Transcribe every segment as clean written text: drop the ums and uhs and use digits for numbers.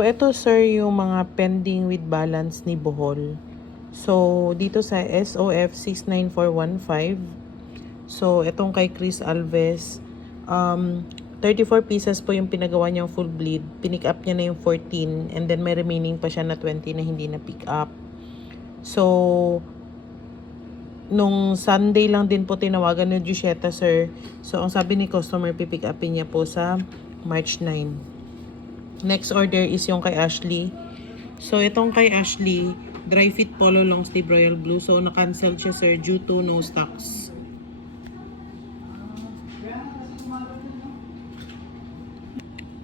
So, ito sir yung mga pending with balance ni Bohol. So, dito sa SOF 69415, so itong kay Chris Alves, 34 pieces po yung pinagawa niyang full bleed. Pinick up niya na yung 14 and then may remaining pa siya na 20 na hindi na pick up. So, nung Sunday lang din po tinawagan ni Jusheta sir. So, ang sabi ni customer, pipick upin niya po sa March 9. Next order is yung kay Ashley. So, itong kay Ashley, dry fit polo long sleeve royal blue. So, na-cancel siya sir due to no stocks.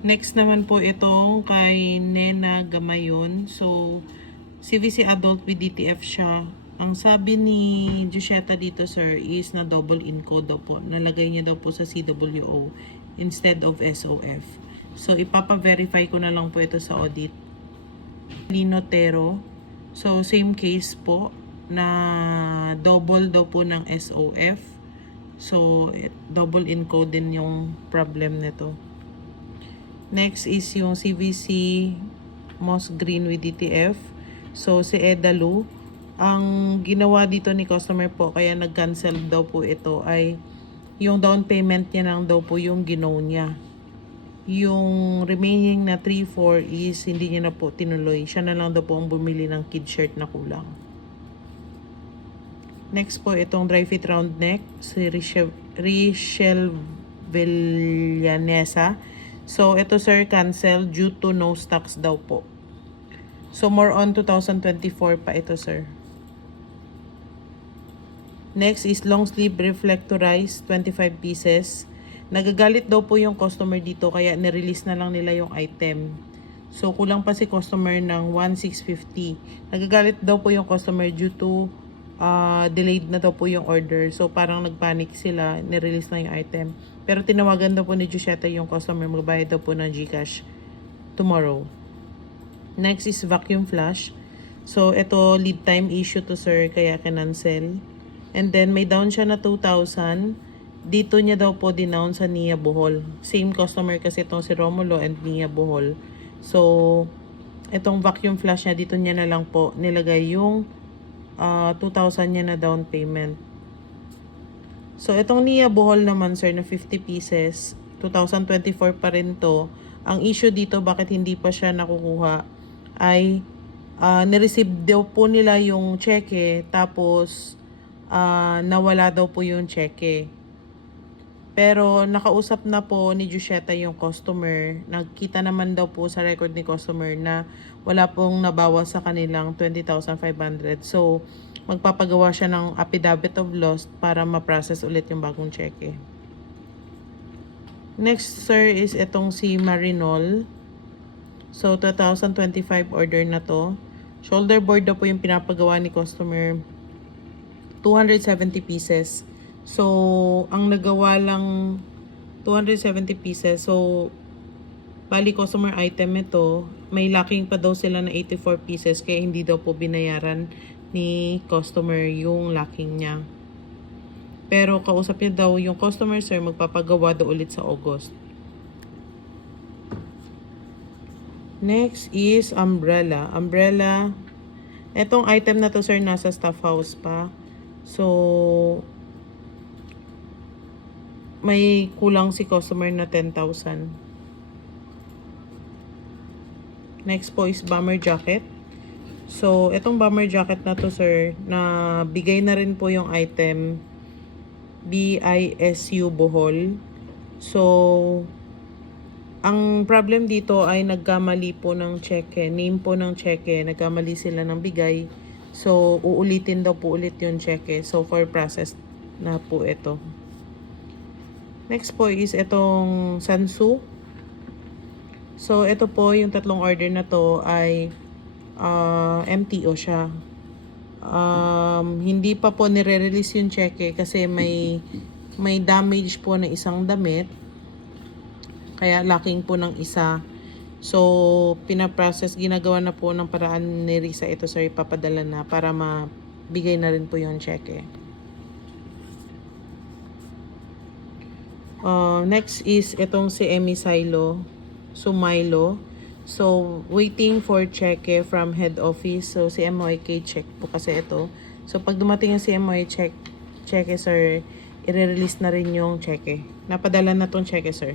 Next naman po itong kay Nena Gamayon. So, CVC adult with DTF siya. Ang sabi ni Jusheta dito sir is na double encode daw po. Nalagay niya daw po sa CWO instead of SOF. So, ipapa-verify ko na lang po ito sa audit. Linotero. So, same case po na double daw po ng SOF. So, double encode din yung problem nito. Next is yung CVC Moss Green with DTF. So, si Edalu. Ang ginawa dito ni customer po, kaya nag-cancel daw po ito ay yung down payment niya lang daw po yung ginaw niya. Yung remaining na 3-4 is hindi niya na po tinuloy. Siya na lang daw po ang bumili ng kid shirt na kulang. Next po, itong dry fit round neck, si Richelle Villanesa. So, ito sir, cancel due to no stocks daw po. So, more on 2024 pa ito sir. Next is long sleeve reflectorized, 25 pieces. Nagagalit daw po yung customer dito kaya nirelease na lang nila yung item. So, kulang pa si customer ng 1,650. Nagagalit daw po yung customer due to delayed na daw po yung order. So, parang nagpanic sila, nirelease na yung item. Pero tinawagan daw po ni Jusheta yung customer, magbayad daw po ng GCash tomorrow. Next is vacuum flush. So, ito lead time issue to sir, kaya kinancel. And then, may down siya na 2,000. Dito niya daw po dinown sa Nia Bohol. Same customer kasi itong si Romulo and Nia Bohol. So, itong vacuum flush niya, dito niya na lang po nilagay yung 2,000 niya na down payment. So, itong Nia Bohol naman, sir, na 50 pieces, 2024 pa rin to. Ang issue dito, bakit hindi pa siya nakukuha, ay nireceive daw po nila yung cheque, tapos nawala daw po yung cheque. Pero nakausap na po ni Jusheta yung customer. Nagkita naman daw po sa record ni customer na wala pong nabawas sa kanilang 20,500. So, magpapagawa siya ng affidavit of loss para ma-process ulit yung bagong cheque. Next, sir, is itong si Marinol. So, 2025 order na to. Shoulder board daw po yung pinapagawa ni customer. 270 pieces. So, ang nagawa lang 270 pieces. So, bali customer item ito. May lacking pa daw sila na 84 pieces kaya hindi daw po binayaran ni customer yung lacking niya. Pero kausap niya daw yung customer sir, magpapagawa daw ulit sa August. Next is umbrella. Umbrella. Etong item na to sir, nasa staff house pa. So, may kulang si customer na 10,000. Next po is bomber jacket. So, itong bomber jacket na to sir, na bigay na rin po yung item BISU Bohol. So, ang problem dito ay nagkamali po ng cheque. Name po ng cheque, nagkamali sila ng bigay. So, uulitin daw po ulit yung cheque. So, for process na po ito. Next po is itong Sansu. So, ito po yung tatlong order na to ay MTO siya. Hindi pa po nire-release yung cheque kasi may damage po ng isang damit. Kaya lacking po ng isa. So, pinaprocess, ginagawa na po ng paraan ni Risa ito sir, ipapadala na para mabigay na rin po yung cheque. Next is itong si Emi Sumailo. So, waiting for check from head office. So, si MOIK check po kasi ito. So, pag dumating yung si MOIK check, sir, i-release na rin yung check. Napadala na tong check, sir.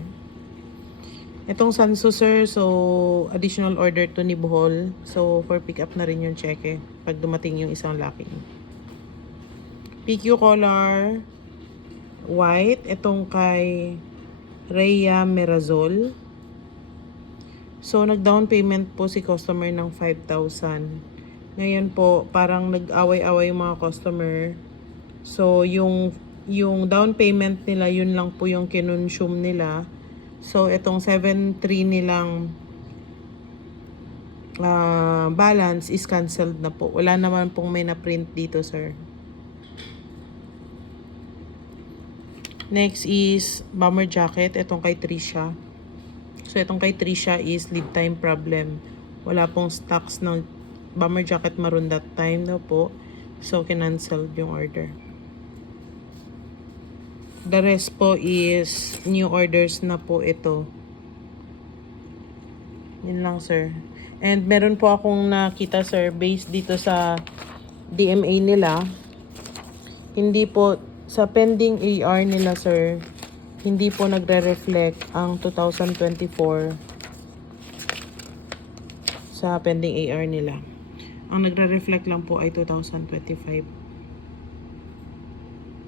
Itong Sansu, sir, so, additional order to ni Bohol. So, for pick up na rin yung check pag dumating yung isang locking. PQ color, white. Itong kay Rhea Merazol. So, nag-down payment po si customer ng 5,000. Ngayon po, parang nag-away-away yung mga customer. So, yung down payment nila, yun lang po yung kinonsume nila. So, itong 7,300 nilang balance is canceled na po. Wala naman pong may na-print dito, sir. Next is bomber jacket. Itong kay Trisha. So, itong kay Trisha is lead time problem. Wala pong stocks ng bomber jacket maroon that time daw po. So, kinanceled yung order. The rest po is new orders na po ito. Yun lang, sir. And meron po akong nakita, sir, based dito sa DMA nila. Hindi po, sa pending AR nila, sir, hindi po nagre-reflect ang 2024 sa pending AR nila. Ang nagre-reflect lang po ay 2025.